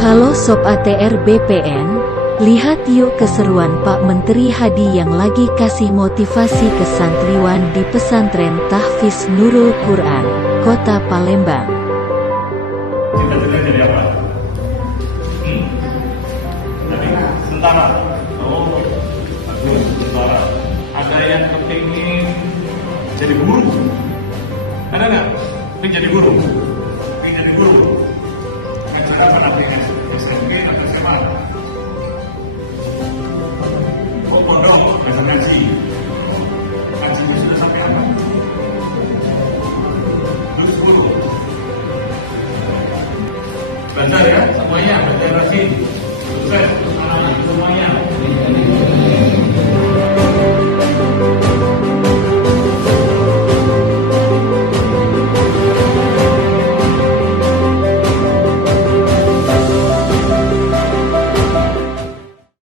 Halo Sob ATR BPN, lihat yuk keseruan Pak Menteri Hadi yang lagi kasih motivasi ke santriwan di pesantren Tahfiz Nurul Quran, Kota Palembang. Cita-cita jadi apa? Jadi tentara. Oh, bagus, tentara. Ada yang kepingin jadi guru? Ada nggak? Pengen jadi guru? Pengen jadi guru? Acara apa nanti? SMP atau SMA? Oh, pondok, bahasa ngaji.